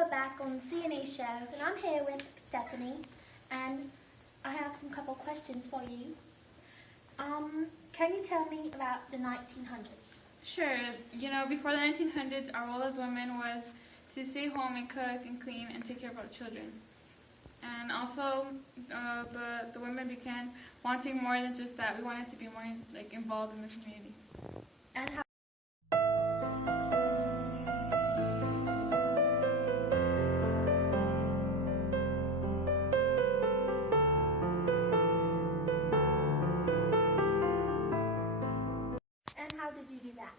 we're back on the CNE show, and I'm here with Stephanie, and I have some couple questions for you. Can you tell me about the 1900s? Sure. Before the 1900s, our role as women was to stay home and cook and clean and take care of our children. And also, but the women began wanting more than just that. We wanted to be more involved in the community. And how did you do that?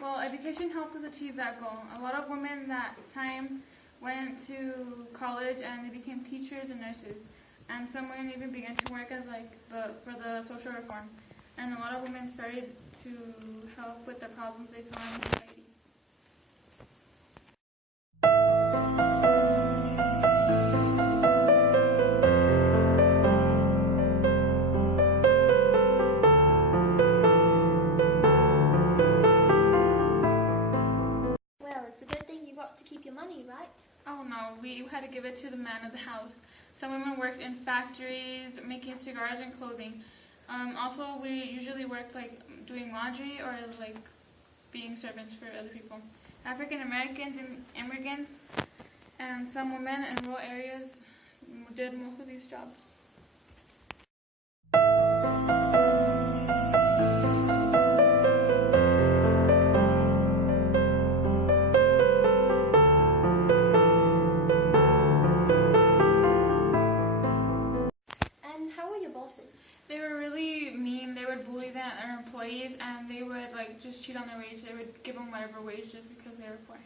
Well, education helped us achieve that goal. A lot of women that time went to college and they became teachers and nurses. And some women even began to work as for the social reform. And a lot of women started to help with the problems they saw in society. To keep your money, right? Oh no, we had to give it to the man of the house. Some women worked in factories, making cigars and clothing. Also, we usually worked doing laundry or being servants for other people. African Americans and immigrants and some women in rural areas did most of these jobs. They were really mean. They would bully their employees, and they would just cheat on their wage. They would give them whatever wage just because they were poor.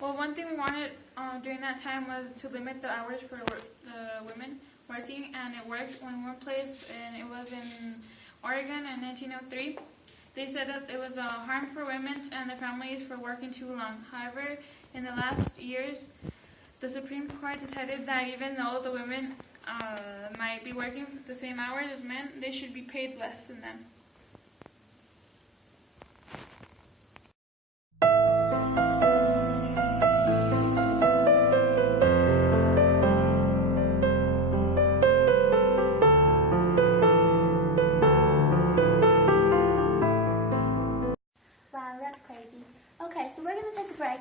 Well, one thing we wanted during that time was to limit the hours for women working, and it worked. When one place, and it was in Oregon in 1903, they said that it was a harm for women and their families for working too long. However, in the last years, the Supreme Court decided that even though the women might be working the same hours as men, they should be paid less than them.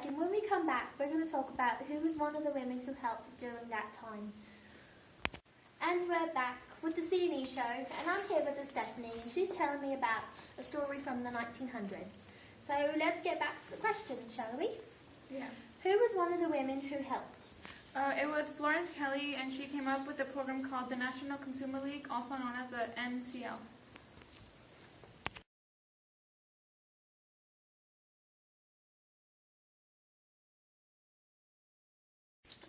And when we come back, we're going to talk about who was one of the women who helped during that time. And we're back with the CNE show, and I'm here with Stephanie, and she's telling me about a story from the 1900s. So let's get back to the question, shall we? Yeah. Who was one of the women who helped? It was Florence Kelly, and she came up with a program called the National Consumer League, also known as the NCL.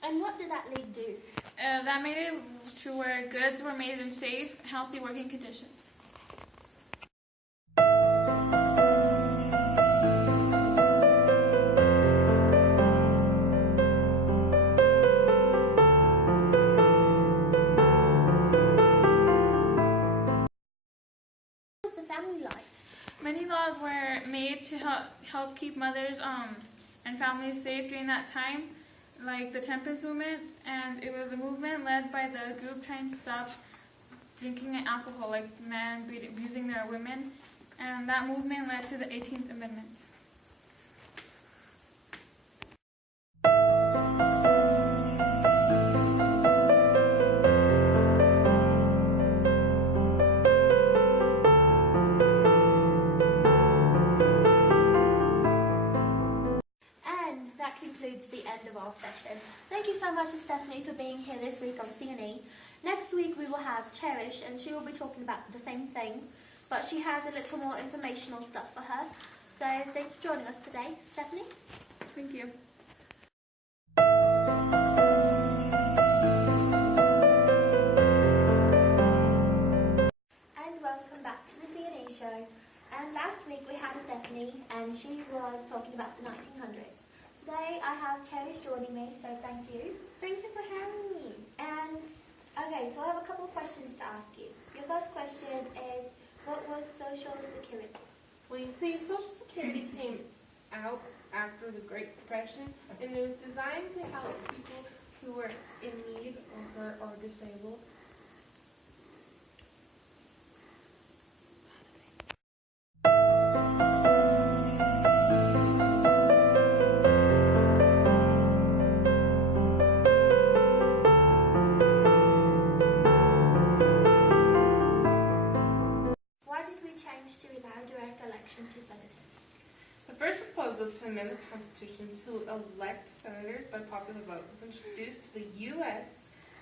And what did that league do? That made it to where goods were made in safe, healthy working conditions. What was the family life? Many laws were made to help keep mothers and families safe during that time, like the temperance movement, and it was a movement led by the group trying to stop drinking and alcohol, like men abusing their women, and that movement led to the 18th Amendment. Concludes the end of our session. Thank you so much to Stephanie for being here this week on CNE. Next week we will have Cherish, and she will be talking about the same thing, but she has a little more informational stuff for her. So thanks for joining us today, Stephanie. Thank you. I have Cherish joining me, so thank you. Thank you for having me. And, okay, so I have a couple of questions to ask you. Your first question is, what was Social Security? Well, you see, Social Security came out after the Great Depression, and it was designed to help people who were in need or hurt or disabled. Why did we change to allow direct election to senators? The first proposal to amend the Constitution to elect senators by popular vote was introduced to the U.S.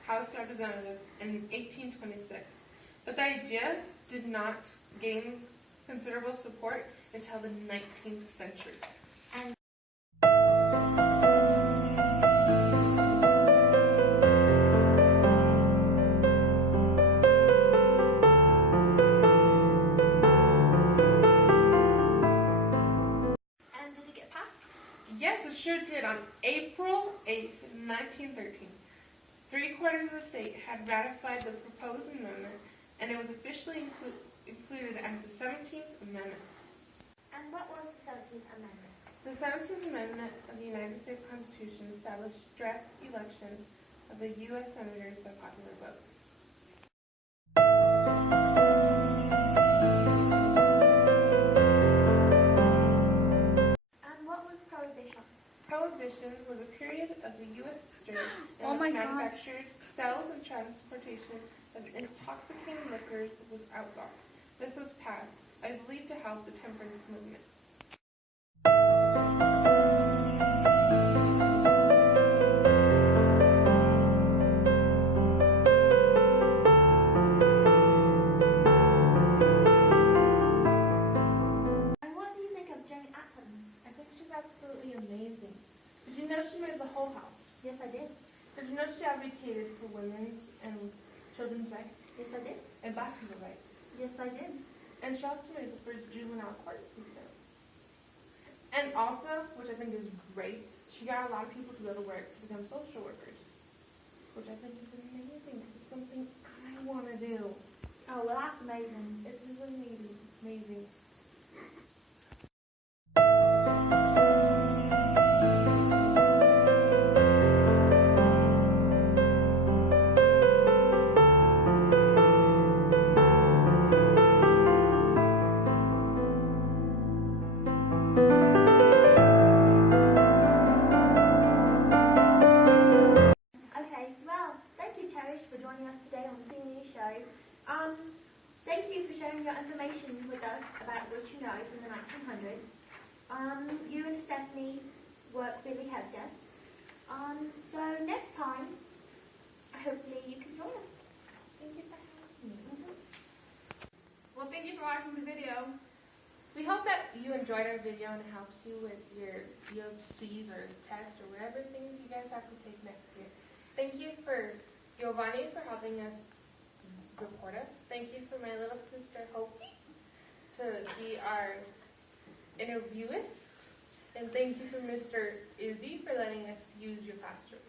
House of Representatives in 1826, but the idea did not gain considerable support until the 19th century. And did it get passed? Yes, it sure did. On April 8th, 1913, 3/4 of the state had ratified the proposed amendment, and it was officially included as the 17th Amendment. And what was the 17th Amendment? The 17th Amendment of the United States Constitution established direct election of the U.S. senators by popular vote. And what was Prohibition? Prohibition was a period of the U.S. history in Oh my which God. manufactured, sales, and transportation of intoxicating liquors was outlawed. This was passed, I believe, to help the temperance movement. And what do you think of Jane Addams? I think she's absolutely amazing. Did you know she made the whole house? Yes, I did. Did you know she advocated for women's and children's rights Yes, I did. and black people rights? Yes, I did. And she also made the first juvenile court system. And also, which I think is great, she got a lot of people to go to work to become social workers, which I think is amazing. It's something I want to do. Oh, well, that's amazing. It's really amazing. Amazing. Okay, well, thank you, Cherish, for joining us today on the CNE show. Thank you for sharing your information with us about what you know from the 1900s. You and Stephanie's work really helped us. So next time, hopefully you can join us. Thank you for having me. Well, thank you for watching the video. We hope that you enjoyed our video and it helps you with your EOCs or tests or whatever things you guys have to take next year. Thank you for Giovanni for helping us report us. Thank you for my little sister Hopi to be our interviewist. And thank you for Mr. Izzy for letting us use your classroom.